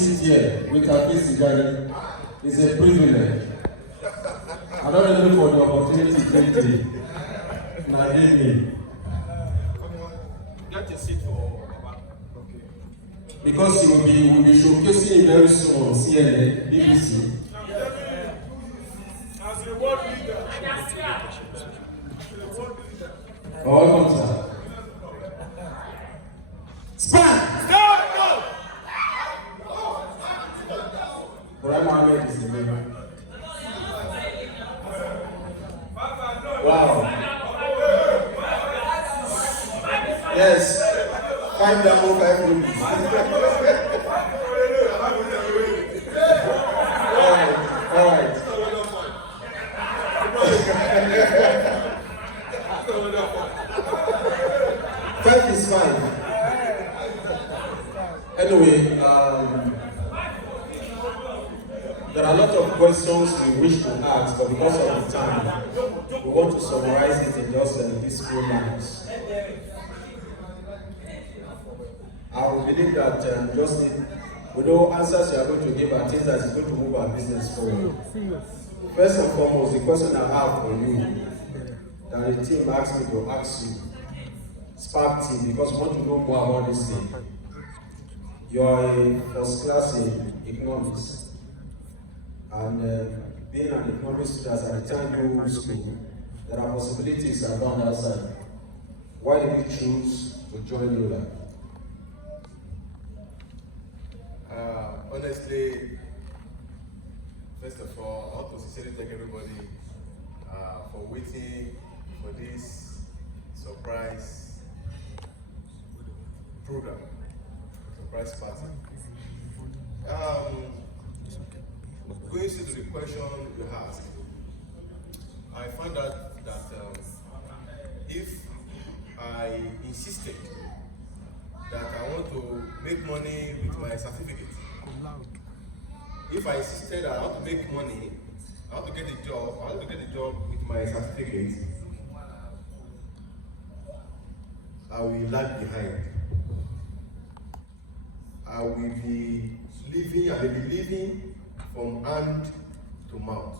sit here with Afeez Tijani is a privilege. I don't really look for the opportunity greatly. Now give me. Get a seat for Baba. Okay. Because he will be showcasing it very soon on CNN, BBC. As a world leader. Welcome, sir. Span! Stop! No! Brian Mohammed is the name. Wow. Yes. 5 down, 5 rupees. All right. Five is fine. Anyway, there are a lot of questions we wish to ask, but because of the time, we want to summarize it in just these few minutes. I will believe that just with no answers you are going to give are things that is going to move our business forward. First and foremost, the question I have for you, that the team asked me to ask you, Spark team, because we want to know more about this thing. You are a first class in economics, and being an economics student at the time you go to school, there are possibilities around that side. Why did you choose to join Neolife? Honestly, first of all, I want to sincerely thank everybody for waiting for this surprise program, surprise party. Going to the question you asked, I found out that if I insisted that I want to make money with my certificate, if I insisted I want to make money, I want to get a job, with my certificate, I will lag behind. I will be living from hand to mouth,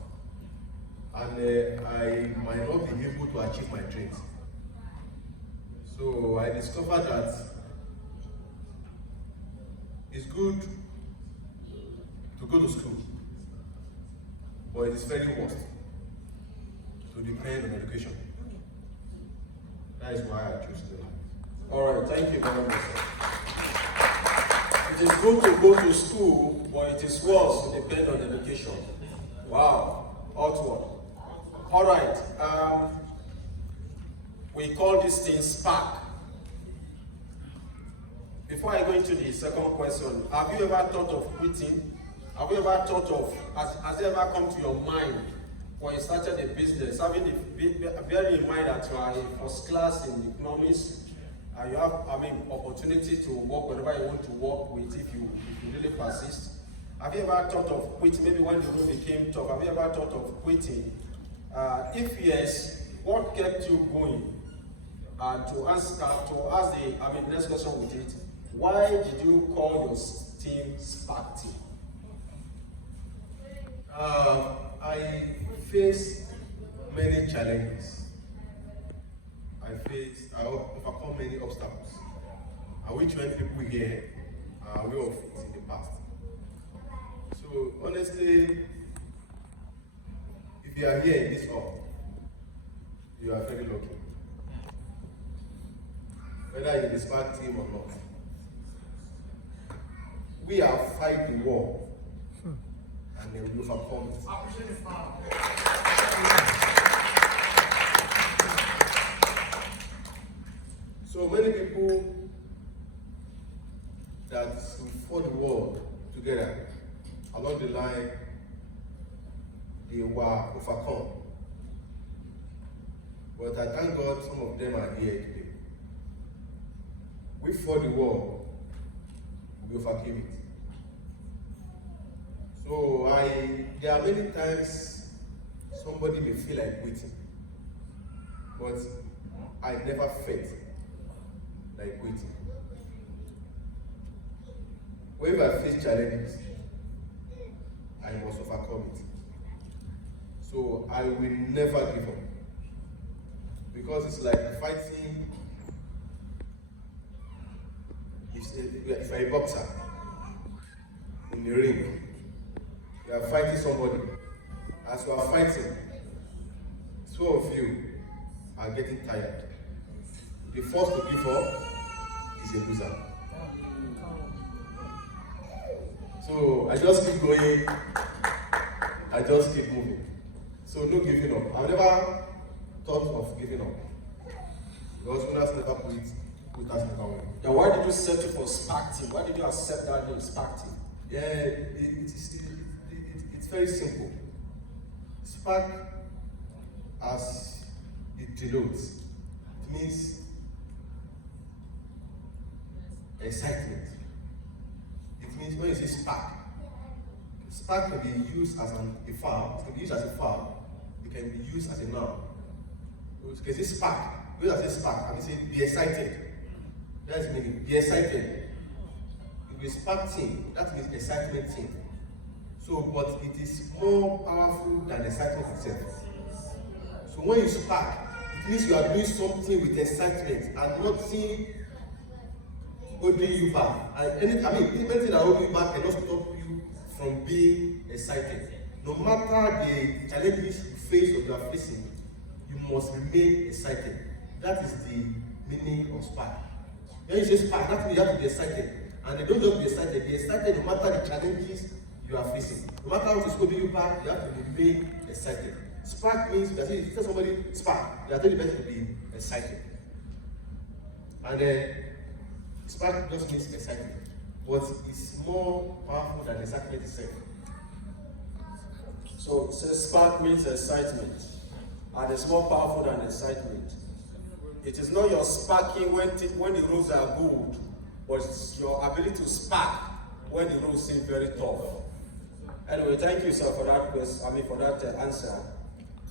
and I might not be able to achieve my dreams. So I discovered that it's good to go to school, but it is very worst to depend on education. That is why I chose to. All right, thank you very much, sir. It is good to go to school, but it is worse to depend on education. Wow, outward. All right, we call this thing Spark. Before I go into the second question, have you ever thought of quitting? Have you ever thought of, has it ever come to your mind when you started a business, having bearing in mind that you are a first class in economics, and you have, opportunity to work whenever you want to work with if you really persist? Have you ever thought of quitting? Maybe when the road became tough, have you ever thought of quitting? If yes, what kept you going? To ask the next question with it, why did you call your team Spark Team? I faced many challenges. I overcome many obstacles, which many people here are aware of it in the past. So honestly, if you are here in this hall, you are very lucky. Whether you're in the Spark team or not, we have fight the war, and then we overcome it. So many people that we fought the war together, along the line, they were overcome. But I thank God some of them are here today. We fought the war, we overcame it. So there are many times somebody may feel like quitting, but I never felt like quitting. Whenever I face challenges, I must overcome it. So I will never give up. Because it's like fighting. If you're a boxer in the ring, you are fighting somebody. As you are fighting, two of you are getting tired. The first to give up is a loser. So I just keep going, I just keep moving. So no giving up. I've never thought of giving up. Because winners never quit, quitters never win. Then why did you settle for Spark Team? Why did you accept that name, Spark Team? Yeah, it's very simple. Spark, as it denotes, it means excitement. It means when you say spark, spark can be used as a verb, it can be used as a verb, it can be used as a noun. You can say spark, when I say spark, I mean say be excited. That's the meaning, be excited. If you spark thing, that means excitement thing. So, but it is more powerful than excitement itself. So when you spark, it means you are doing something with excitement and not seeing holding you back. And anything that holding you back cannot stop you from being excited. No matter the challenges you face or you are facing, you must remain excited. That is the meaning of spark. When you say spark, that means you have to be excited. And they don't just be excited, be excited no matter the challenges you are facing. No matter what is holding you back, you have to remain excited. Spark means that if you tell somebody spark, you are telling the person to be excited. And then spark just means excitement, but it's more powerful than excitement itself. So spark means excitement, and it's more powerful than excitement. It is not your sparking when the roads are good, but it's your ability to spark when the roads seem very tough. Anyway, thank you, sir, for that question. For that answer.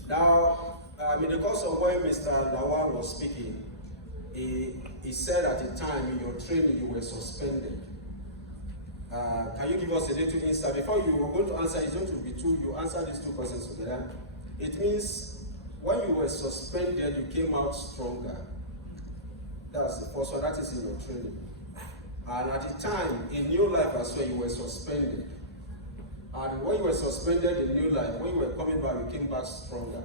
Now, in the course of when Mr. Lawal was speaking, he said at the time in your training you were suspended. Can you give us a little insight? Before you were going to answer, it's going to be two, you answer these two questions together. It means when you were suspended, you came out stronger. That's the first one, that is in your training. And at the time, in Neolife as well, you were suspended. And when you were suspended in Neolife, when you were coming back, you came back stronger.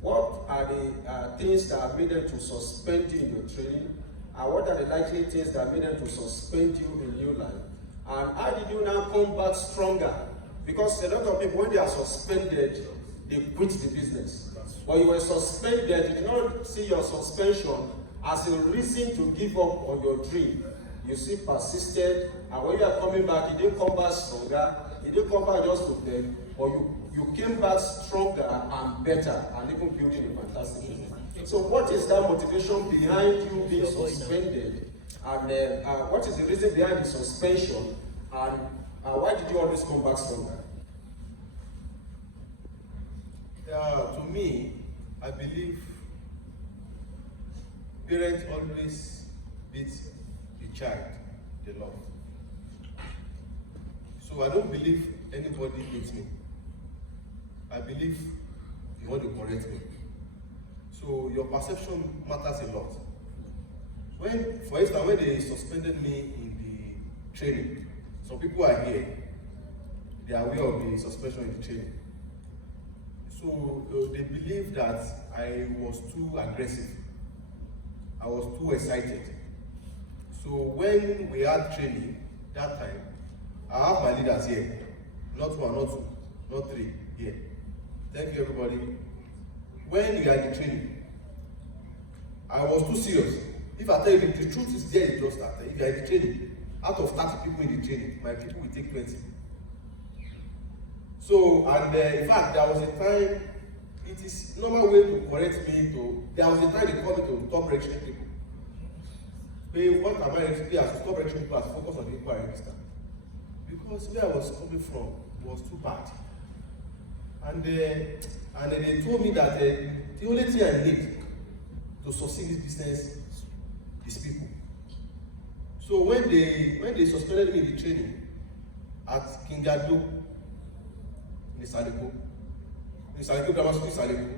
What are the things that have made them to suspend you in your training? And what are the likely things that made them to suspend you in Neolife? And how did you now come back stronger? Because a lot of people, when they are suspended, they quit the business. When you were suspended, you did not see your suspension as a reason to give up on your dream. You still persisted, and when you are coming back, you didn't come back stronger. You didn't come back just to them, but you came back stronger and better, and even building a fantastic business. So what is that motivation behind you being suspended? And what is the reason behind the suspension? And why did you always come back stronger? To me, I believe parents always beat the child they love. So I don't believe anybody hates me. I believe you want to correct me. So your perception matters a lot. When, for instance, when they suspended me in the training, some people are here, they are aware of the suspension in the training. So they believe that I was too aggressive. I was too excited. So when we had training that time, I have my leaders here. Not one, not two, not three, here. Thank you, everybody. When we are in the training, I was too serious. If I tell you the truth is there, it's just that. If you are in the training, out of 30 people in the training, my people will take 20. So, and in fact, there was a time, it is normal way to correct me there was a time they called me to top registering people. Hey, what am I registering as top registering people as focus on the people I register? Because where I was coming from was too bad. And then they told me that the only thing I need to succeed in this business is people. So when they suspended me in the training at Kingado in Saleko Grammar School in Saleko,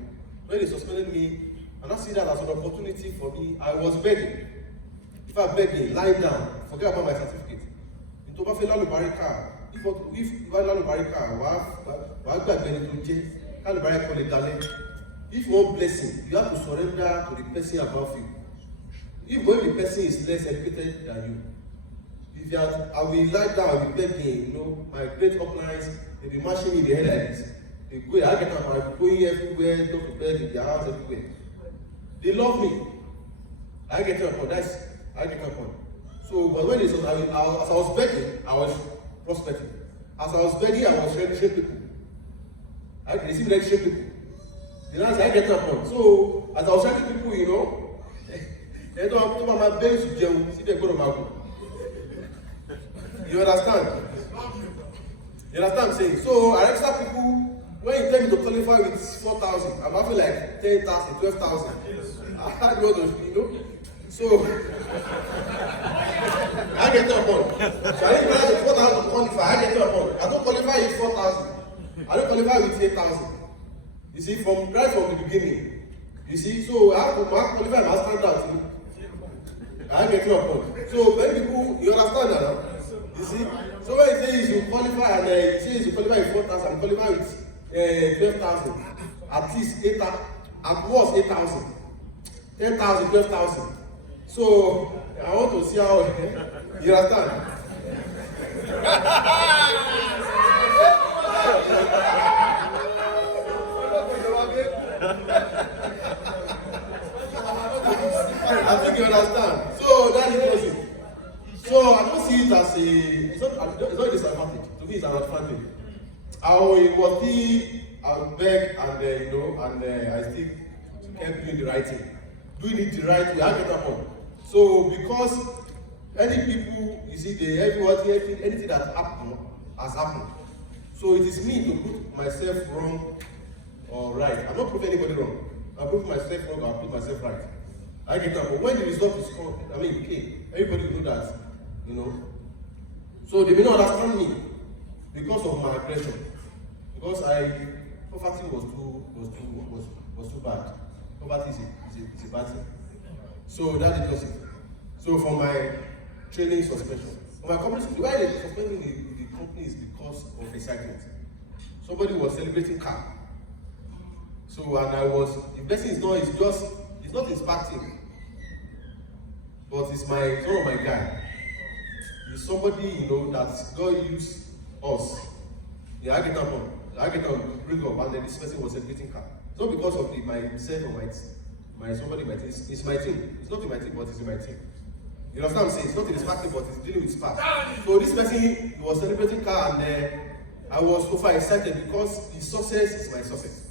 when they suspended me, and I see that as an opportunity for me, I was begging. If I begging, lying down, forget about my certificate. In Toba Fela Lubarika, if Fela Lubarika, wa gbagbe ni to je, ka Lubarika le dale. If you want blessing, you have to surrender to the person above you. If when the person is less educated than you, if you are, I will lie down, I will be begging, my great uplines, they be mashing me in the head like this. They go, I get up, I go everywhere, go to bed in their house everywhere. They love me. I get up on that's I get up on. So, but when they said, as I was begging, I was prospecting. As I was begging, I was trying to shape people. I received like shape people. The last I get up on. So, as I was trying to people, they don't have to my base to jail. See, they go to my room. You understand? You understand what I'm saying? So, I register people. When you tell me to qualify with 4,000, I'm having like 10,000, 12,000. I had what to, So, I get to a point. So, I didn't realize 4,000 to qualify. I get to a point. I don't qualify with 4,000. I don't qualify with 8,000. You see, right from the beginning. You see, so I have to qualify my standard. I get to a point. So, many people, you understand that, huh? You see? So, when you say you qualify and you say you qualify with 4,000, you qualify with 12,000, at least 8,000, at worst 8,000, 10,000, 12,000. So I want to see how you understand. I think you understand. So that is it. So I don't see it as it's not a disadvantage. To me, it's an advantage. I beg and I still kept doing the right thing. Doing it the right way, I get up on. So because any people, you see, anything that happened has happened. So it is me to put myself wrong or right. I'm not proving anybody wrong. I prove myself wrong, I put myself right. I get up. But when the result is called, everybody know that, So they may not understand me because of my aggression. Because poverty was too bad. Poverty is a bad thing. So that is just it. So for my training suspension, for my company, the way they suspended the company is because of excitement. Somebody was celebrating car. So the blessing is not, it's not inspecting, but it's one of my guy. It's somebody, that God used us. Yeah, I get on bring up, and then this person was celebrating car. It's not because of myself or my somebody, my team. It's my team. It's not in my team, but it's in my team. You understand what I'm saying? It's not in his party, but it's dealing with spark. So this person was celebrating car, and I was over excited because his success is my success.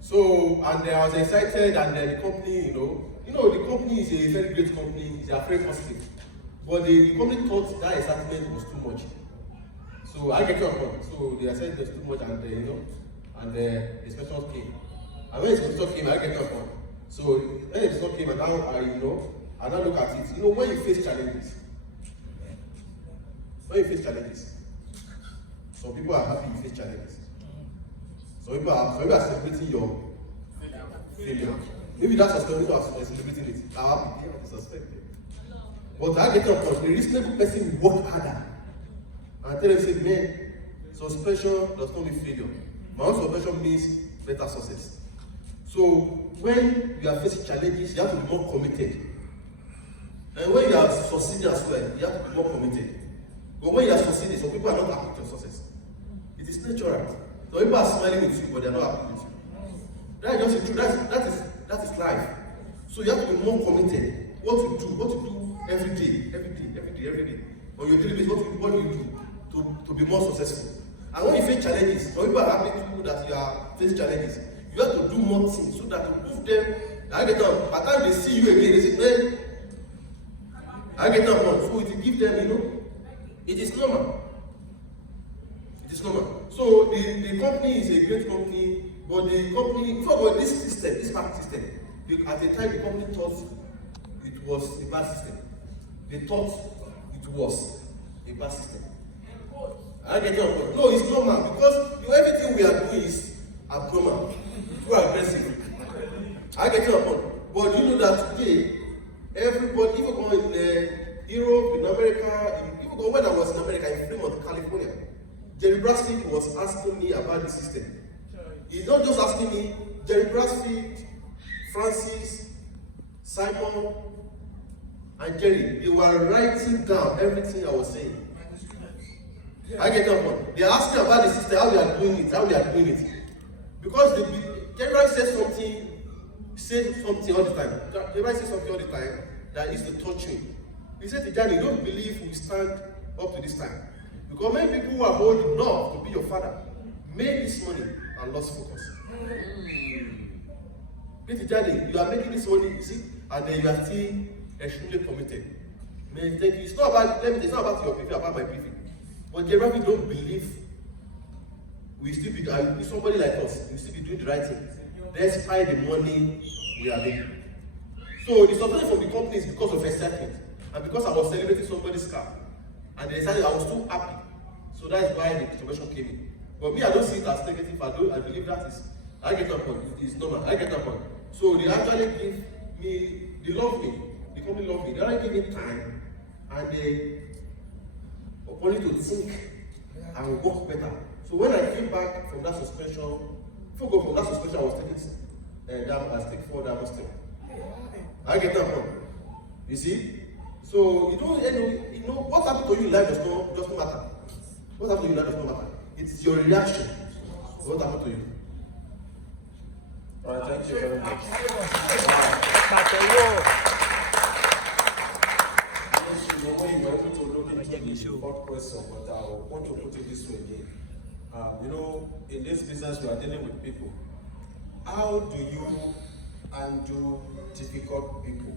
So, and I was excited, and the company, the company is a very great company. It's very positive, but the company thought that excitement was too much. So I get to a point. So they said there's too much, and the inspection came. And when the inspection came, I get to a point. So when the inspection came, and now I look at it. When you face challenges, some people are happy you face challenges. Some people are celebrating your failure. Maybe that's a story of celebrating it. I'm happy to suspect it. But I get to a point. The reasonable person will work harder. And I tell them, say, man, suspension does not mean failure. My own suspension means better success. So when you are facing challenges, you have to be more committed. And when you are succeeding as well, you have to be more committed. But when you are succeeding, some people are not happy with your success. It is natural. Some people are smiling with you, but they are not happy with you. That is just the truth. That is life. So you have to be more committed. What to do every day. When you're dealing with what do you do to be more successful? And when you face challenges, some people are happy to that you are facing challenges. You have to do more things so that you move them. I get up. By the time they see you again, they say, man, I get up. So it will give them, it is normal. It is normal. So the company is a great company, but the company, this market system, at the time the company thought it was a bad system. they thought it was a bad system. I get your point. No, it's normal because everything we are doing is abnormal, too aggressive. I get your point. But you know that today, everybody, even in Europe, in America, even when I was in America, in Fremont, California, Jerry Brasfield was asking me about the system. He's not just asking me, Jerry Brasfield, Francis, Simon, and Jerry, they were writing down everything I was saying. I get your point. They are asking about the system, how we are doing it, Because Jerry says something all the time. Jerry says something all the time that is to touch me. He said, Tijani, don't believe we stand up to this time. Because many people who are old enough to be your father made this money and lost focus. Tijani, you are making this money, you see, and then you are still extremely committed. Man, thank you. It's not about your briefing, about my briefing. But Jeremy don't believe we still be somebody like us, we still be doing the right thing. Despite the money we are making. So the support from the company is because of excitement. And because I was celebrating somebody's car. And they decided I was too happy. So that's why the situation came in. But me, I don't see it as negative. I believe that is, I get that point. It's normal. I get that point. So they actually give me, they love me. The company love me. They actually give me time. And they want me to think and work better. So when I came back from that suspension, before I go from that suspension, I was taking 4 diamond. I get that point. You see? So you know what happened to you in life does not matter. What happened to you in life does not matter. It's your reaction to what happened to you. All right, thank you very much. When you were able to look into the fourth question, but I want to put it this way again. In this business we are dealing with people. How do you undo difficult people,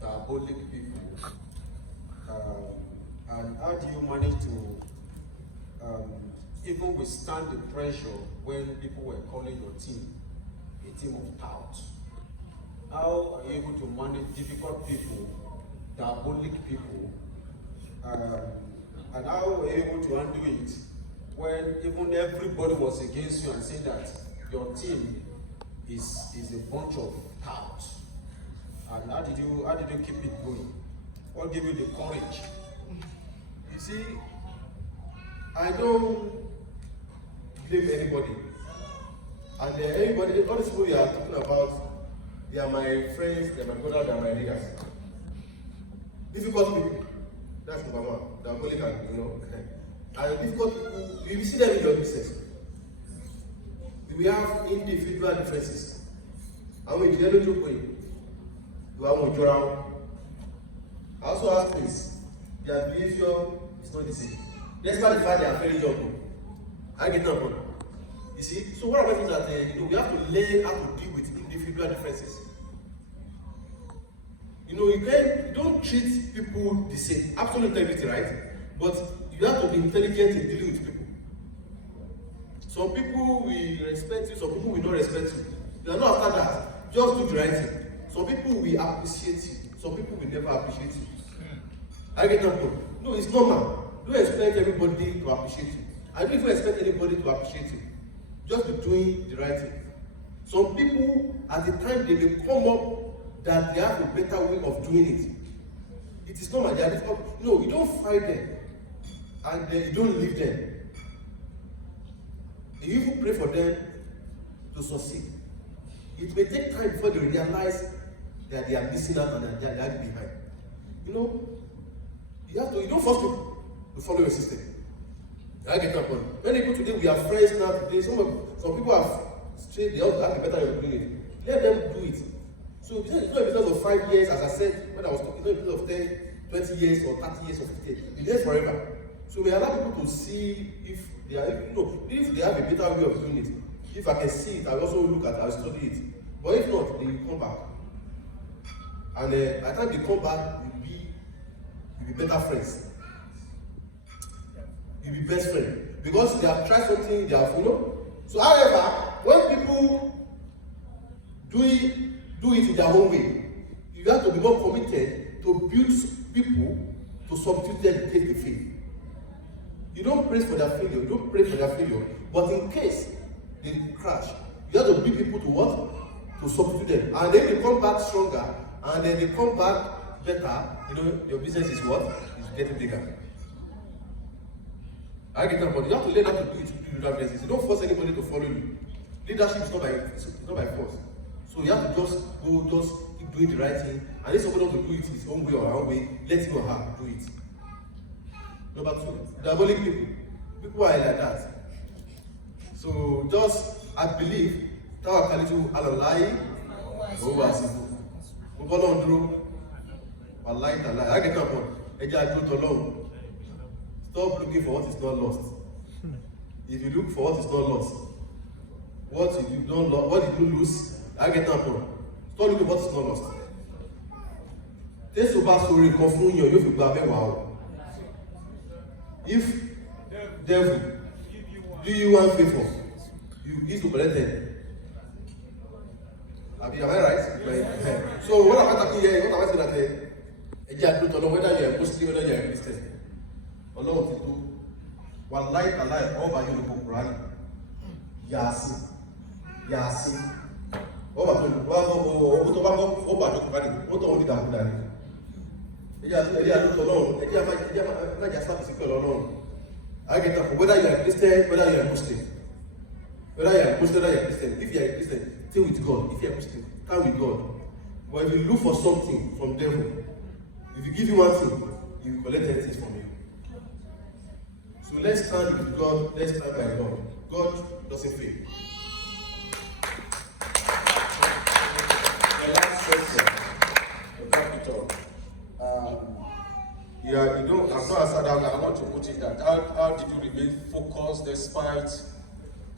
diabolic people, and how do you manage to even withstand the pressure when people were calling your team a team of touts? How are you able to manage difficult people, diabolic people, and how were you able to undo it when even everybody was against you and saying that your team is a bunch of touts? And how did you keep it going? What gave you the courage? You see, I don't blame anybody. And everybody, all these people you are talking about, they are my friends, they are my brothers, they are my leaders. Difficult people, that's number one. They are colleagues, and difficult people, you will see them in your business. We have individual differences. And when you don't joke, you have more around. I also have things. Their behavior is not the same. Despite the fact they are very young. I get that one. You see? So what about things that we have to learn how to deal with individual differences. You don't treat people the same. Absolute integrity, right? But you have to be intelligent in dealing with people. Some people will respect you, some people will not respect you. They are not after that. Just do the right thing. Some people will appreciate you. Some people will never appreciate you. I get that point. No, it's normal. Don't expect everybody to appreciate you. I don't even expect anybody to appreciate you. Just be doing the right thing. Some people, at the time they may come up that they have a better way of doing it. It is normal. They are difficult. No, you don't fight them. And you don't leave them. You even pray for them to succeed. It may take time before they realize that they are missing out and they are lagging behind. You don't force people to follow your system. I get that point. Many people today, we are friends now today. Some people are straight, they all have a better way of doing it. Let them do it. So it's not a business of 5 years, as I said, when I was talking, it's not a business of 10, 20 years or 30 years or 50 years. It's there forever. So we allow people to see if they are, if they have a better way of doing it. If I can see it, I'll also look at it, I'll study it. But if not, they will come back. And by the time they come back, you'll be better friends. You'll be best friends. Because they have tried something, they have, So however, when people do it in their own way, you have to be more committed to build people to substitute them in case they fail. You don't pray for their failure, you don't pray for their failure, but in case they crash, you have to bring people to what? To substitute them. And then they come back stronger, and then they come back better. You know, your business is what? Is getting bigger. I get that, but you have to learn how to do it to that basis. You don't force anybody to follow you. Leadership is not by force. So you have to just keep doing the right thing. And if somebody wants to do it his own way or her own way, let him or her do it. Number two, diabolic people. People are like that. So I believe táwa kálíjú alàlàyé owó àsìkò. Mo bọ́ lọ́run dúró. Wàláì tàláì. I get that point. Ẹ jẹ́ àdúró tọ́lọ́run. Stop looking for what is not lost. If you look for what is not lost, what did you lose? I get that point. Stop looking for what is not lost. Tẹ́sí o bá sọ̀rọ̀ nǹkan fún yàn yóò fi gba mẹ́wàá o. If devil do you one favor, you need to collect them. Am I right? Right. So what am I talking here? What am I saying that ẹ jẹ́ àdúró tọ́lọ́ whether you are Muslim whether you are Christian. Ọlọ́run ti tó wàláì tàláì ọba Yorùbá Kùránì Yàásín ọba tó tó bá ọba tó Kùránì ó tọ́ wọn ní ìdàkúdà ni ẹjẹ́ àdúgbò Ọlọ́run ẹjẹ́ àmájà sábà sí pẹ̀lú Ọlọ́run. I get that for whether you are Christian, whether you are Muslim, whether you are Muslim, whether you are Christian. If you are a Christian, stay with God. If you are Muslim, stand with God. But if you look for something from devil, if you give you one thing, he will collect 10 things from you. So let's stand with God, let's stand by God. God doesn't fail. The last question, the capital. Yeah, you know, I've not answered that. I want to put it that. How did you remain focused despite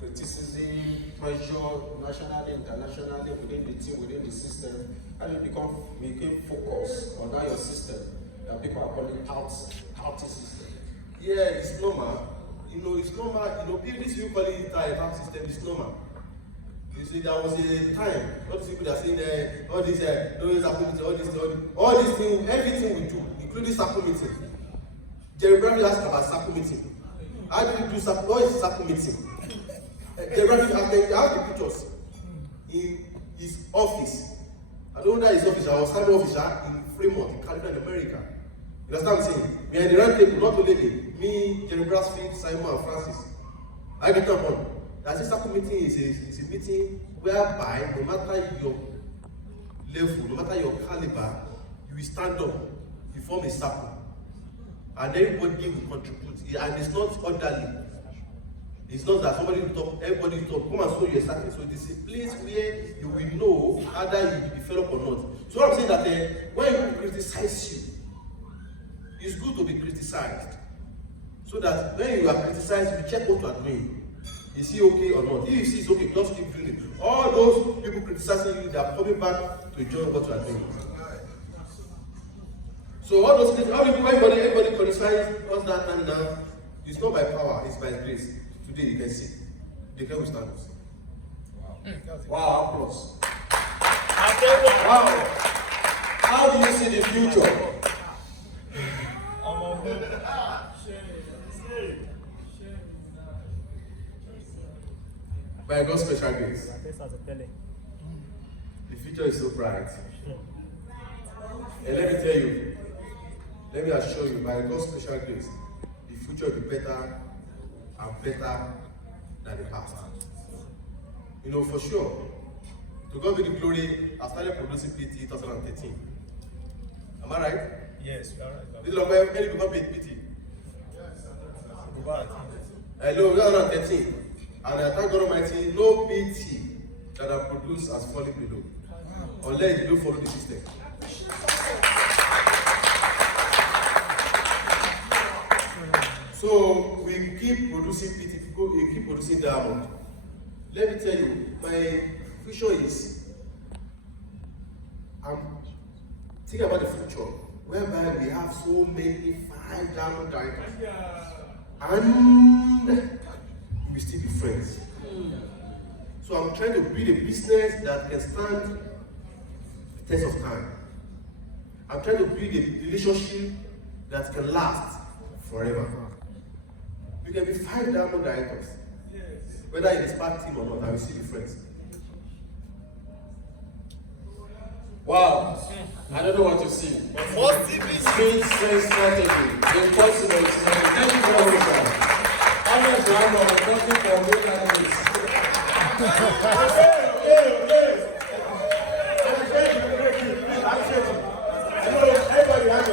criticism, pressure, nationally, internationally, within the team, within the system? How you became focused on that your system that people are calling out system? Yeah, it's normal. You know, it's normal. You know, this you call it a system, it's normal. You see, there was a time, all these people that are saying all these all these things, everything we do, including circle meeting. Jerry Bradley asked about circle meeting. How do you do circle? What is circle meeting? Jerry Bradley, I have the pictures in his office. I don't know that his office, I was having officer in Fremont, in California, America. You understand what I'm saying? We are in the round table, not only me, Jerry Bradley, Simon, and Francis. I get that one. That circle meeting is a meeting whereby no matter your level, no matter your caliber, you will stand up, you form a circle. And everybody will contribute. And it's not orderly. It's not that somebody will talk, everybody will talk, come and show you a circle. So it is a place where you will know either you will develop or not. So what I'm saying that when people criticize you, it's good to be criticized. So that when you are criticized, you check what you are doing. Is he okay or not? If you see it's okay, just keep doing it. All those people criticizing you, they are coming back to enjoy what you are doing. So all those things, everybody criticizes us that time now. It's not by power, it's by grace. Today you can see. They can withstand us. Wow, applause. Wow. How do you see the future? By God's special grace. The future is so bright. And let me tell you, let me assure you, by God's special grace, the future will be better and better than the past. You know, for sure. To God be the glory, I started producing PT 2013. Am I right? Yes, you are right. Did any people paid PT? Hello, 2013. And I thank God Almighty, no PT that I produce has fallen below. Unless you don't follow the system. So we keep producing PT, we keep producing diamond. Let me tell you, my future is, I'm thinking about the future, whereby we have so many fine diamond diamonds. And we still be friends. So I'm trying to build a business that can stand the test of time. I'm trying to build a relationship that can last forever. You can be 5 diamond directors. Whether in a SPAC team or not, I will see difference. Wow. I don't know what to see. Strange strategy. Impossible is nothing. Thank you very much, sir. How much round of nothing for good analysis? Everybody has a